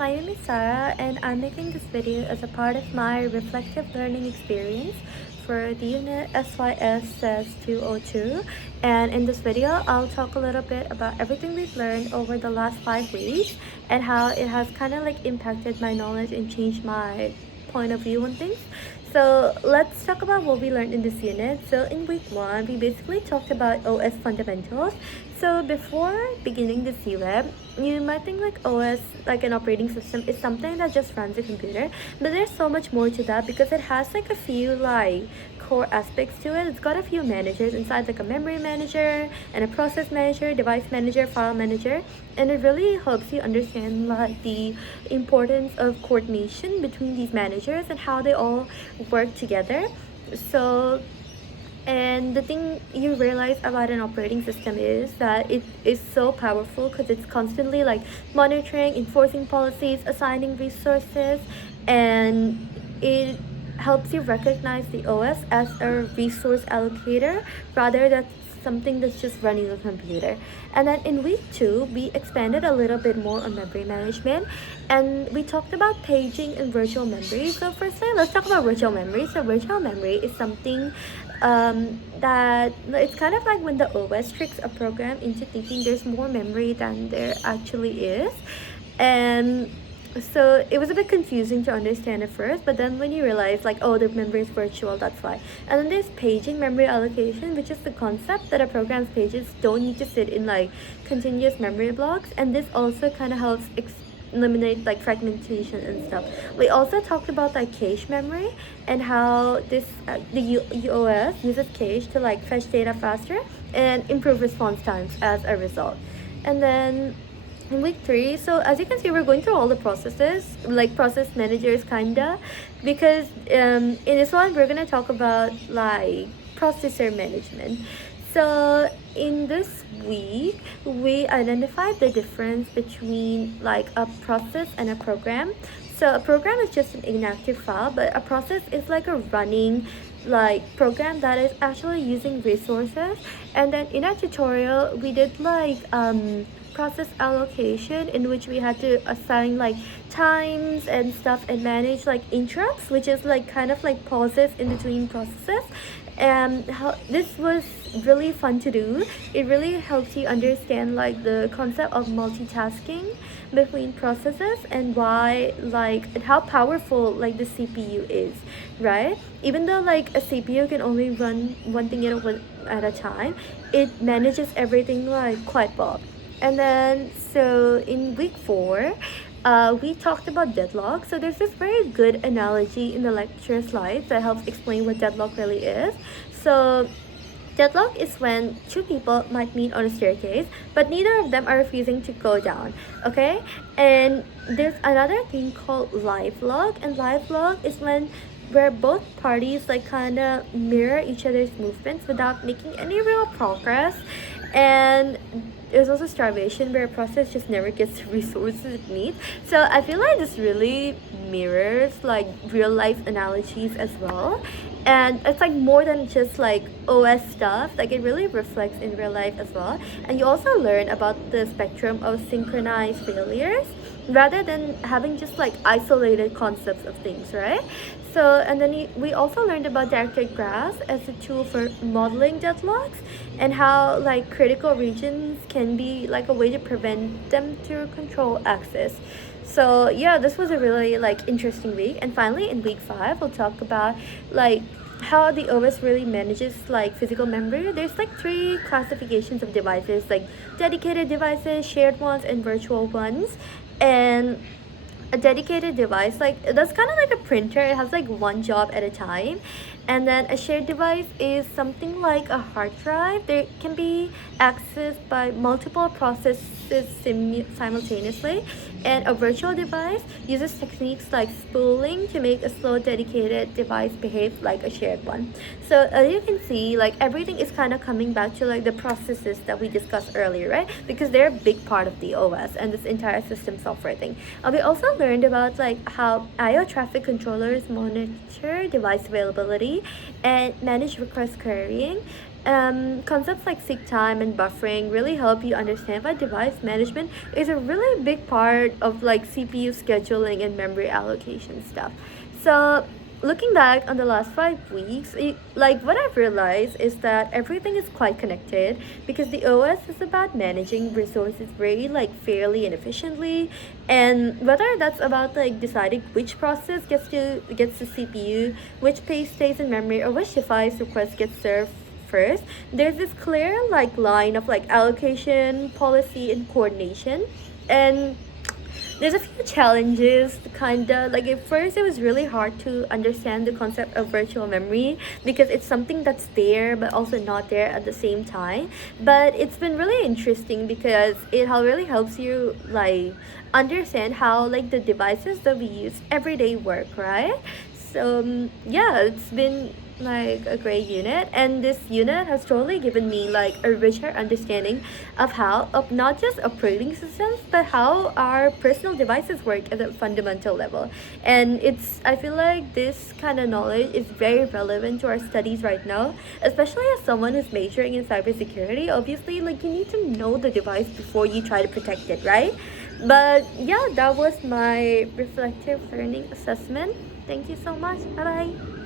my name is Sarah, and I'm making this video as a part of my reflective learning experience for the unit SYSS202. And in this video, I'll talk a little bit about everything we've learned over the last 5 weeks and how it has kind of like impacted my knowledge and changed my point of view on things. So let's talk about what we learned in this unit. So in week 1, we basically talked about OS fundamentals. So before beginning this unit, you might think like OS, like an operating system, is something that just runs a computer, but there's so much more to that because it has like a few like core aspects to it. It's got a few managers inside, like a memory manager and a process manager, device manager, file manager, and it really helps you understand like the importance of coordination between these managers and how they all work together. So and the thing you realize about an operating system is that it is so powerful because it's constantly like monitoring, enforcing policies, assigning resources, and it helps you recognize the OS as a resource allocator rather than something that's just running the computer. And then in week 2, we expanded a little bit more on memory management, and we talked about paging and virtual memory. So firstly, let's talk about virtual memory. So virtual memory is something that it's kind of like when the OS tricks a program into thinking there's more memory than there actually is. And so it was a bit confusing to understand at first, but then when you realize like, oh, the memory is virtual, that's why. And then there's paging memory allocation, which is the concept that a program's pages don't need to sit in like continuous memory blocks, and this also kind of helps eliminate like fragmentation and stuff. We also talked about like cache memory and how this the OS uses cache to like fetch data faster and improve response times as a result. And then in week 3, so as you can see, we're going through all the processes, like process managers kinda, because in this one we're gonna talk about like processor management. So in this week, we identified the difference between like a process and a program. So a program is just an inactive file, but a process is like a running like program that is actually using resources. And then in our tutorial, we did like process allocation, in which we had to assign like times and stuff and manage like interrupts, which is like kind of like pauses in between processes. And how this was really fun to do. It really helps you understand like the concept of multitasking between processes and why like and how powerful like the CPU is, right? Even though like a CPU can only run one thing at a time, it manages everything like quite well. And then so in week 4, we talked about deadlock. So there's this very good analogy in the lecture slides that helps explain what deadlock really is. So deadlock is when two people might meet on a staircase, but neither of them are refusing to go down, okay? And there's another thing called live log, and live log is where both parties like kind of mirror each other's movements without making any real progress. And there's also starvation, where a process just never gets the resources it needs. So I feel like this really mirrors like real life analogies as well, and it's like more than just like OS stuff, like it really reflects in real life as well. And you also learn about the spectrum of synchronized failures rather than having just like isolated concepts of things, right? So and then we also learned about directed graphs as a tool for modeling deadlocks and how like critical regions can be like a way to prevent them to control access. So yeah, this was a really like interesting week. And finally in week 5, we'll talk about like how the OS really manages like physical memory. There's like 3 classifications of devices, like dedicated devices, shared ones, and virtual ones. And a dedicated device, like that's kind of like a printer. It has like one job at a time. And then a shared device is something like a hard drive. They can be accessed by multiple processes simultaneously. And a virtual device uses techniques like spooling to make a slow dedicated device behave like a shared one. So as you can see, like everything is kind of coming back to like the processes that we discussed earlier, right? Because they're a big part of the OS and this entire system software thing. We also learned about like how IO traffic controllers monitor device availability and manage request querying. Concepts like seek time and buffering really help you understand why device management is a really big part of like CPU scheduling and memory allocation stuff. So, looking back on the last 5 weeks, like what I've realized is that everything is quite connected because the OS is about managing resources very like fairly and efficiently, and whether that's about like deciding which process gets to CPU, which page stays in memory, or which device request gets served first, there's this clear like line of like allocation, policy, and coordination. And there's a few challenges, kinda like at first it was really hard to understand the concept of virtual memory because it's something that's there but also not there at the same time. But it's been really interesting because really helps you like understand how like the devices that we use every day work, right? So yeah, it's been like a great unit, and this unit has totally given me like a richer understanding of not just operating systems but how our personal devices work at a fundamental level. And I feel like this kind of knowledge is very relevant to our studies right now, especially as someone who's majoring in cybersecurity. Obviously, like you need to know the device before you try to protect it, right? But yeah, that was my reflective learning assessment. Thank you so much. Bye bye.